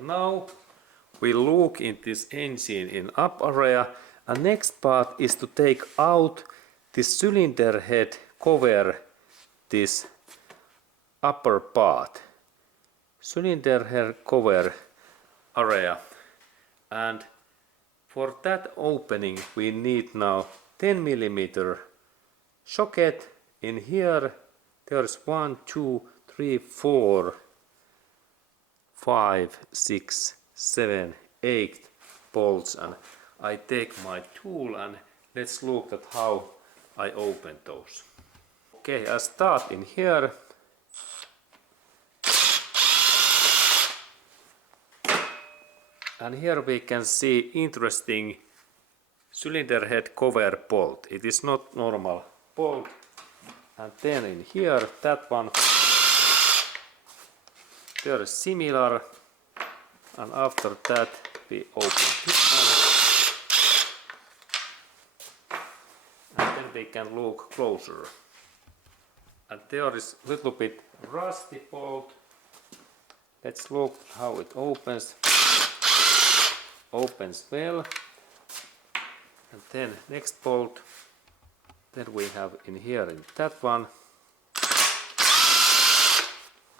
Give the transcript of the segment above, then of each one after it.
Now we look in this engine in up area, and next part is to take out this cylinder head cover, this upper part, cylinder head cover area, and for that opening we need now 10 mm socket. In here there's 1, 2, 3, 4, 5, 6, 7, 8 bolts, and I take my tool and let's look at how I open those. Okay, I start in here. And here we can see interesting cylinder head cover bolt. It is not normal bolt. And then in here, that one, there is similar. And after that we open this one. And then we can look closer. And there is a little bit rusty bolt. Let's look how it opens. Opens well. And then next bolt. Then we have in here in that one.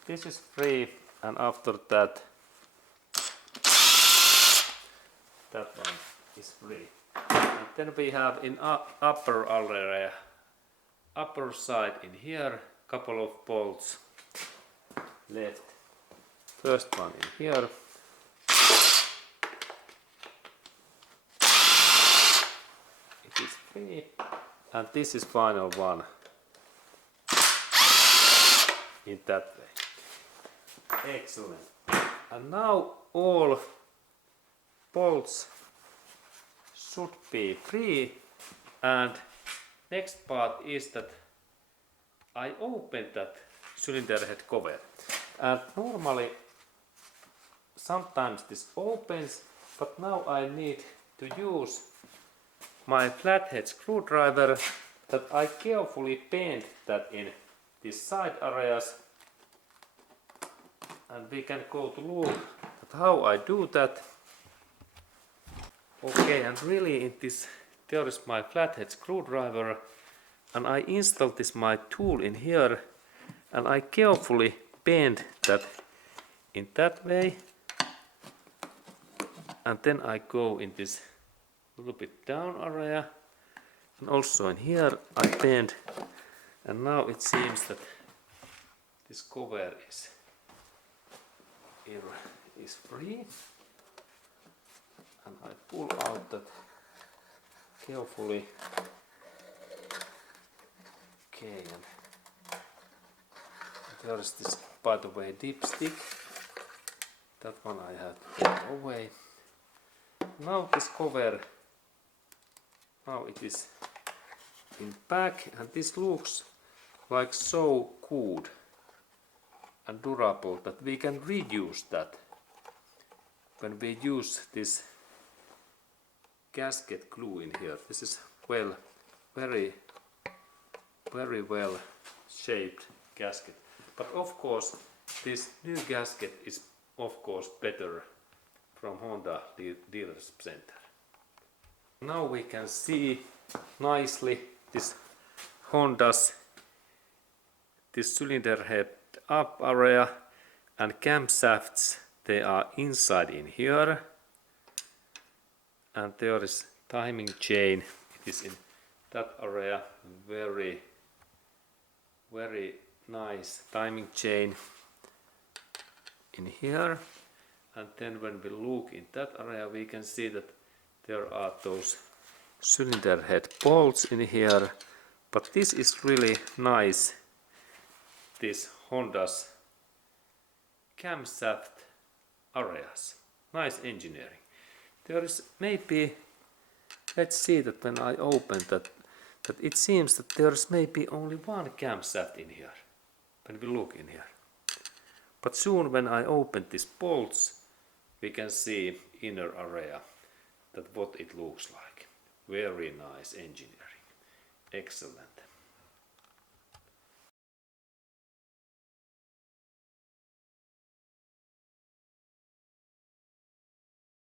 This is free, and after that that one is free. And then we have in upper area, upper side in here, couple of bolts left. First one in here. It is free. And this is final one in that way. Excellent. And now all bolts should be free, and next part is that I open that cylinder head cover. And normally sometimes this opens, but now I need to use my flathead screwdriver that I carefully bend that in these side areas, and we can go to look at how I do that. Okay, and really in this there is my flathead screwdriver, and I install this my tool in here, and I carefully bend that in that way, and then I go in this little bit down area, and also in here I bend, and now it seems that this cover is free, and I pull out that carefully. Okay, and there is this, by the way, dipstick. That one I have to take away. Now this cover, now it is in back, and this looks like so good and durable that we can reuse that when we use this gasket glue in here. This is very well shaped gasket, but of course this new gasket is of course better from Honda dealers center. Now we can see nicely this Honda's this cylinder head up area and camshafts. They are inside in here, and there is timing chain. It is in that area. Very nice timing chain in here. And then when we look in that area, we can see that there are those cylinder head bolts in here. But this is really nice, this Honda's camshaft areas. Nice engineering. There is maybe, let's see that when I open that it seems that there is maybe only one camshaft in here, when we look in here. But soon when I open these bolts, we can see inner area, that what it looks like. Very nice engineering. Excellent.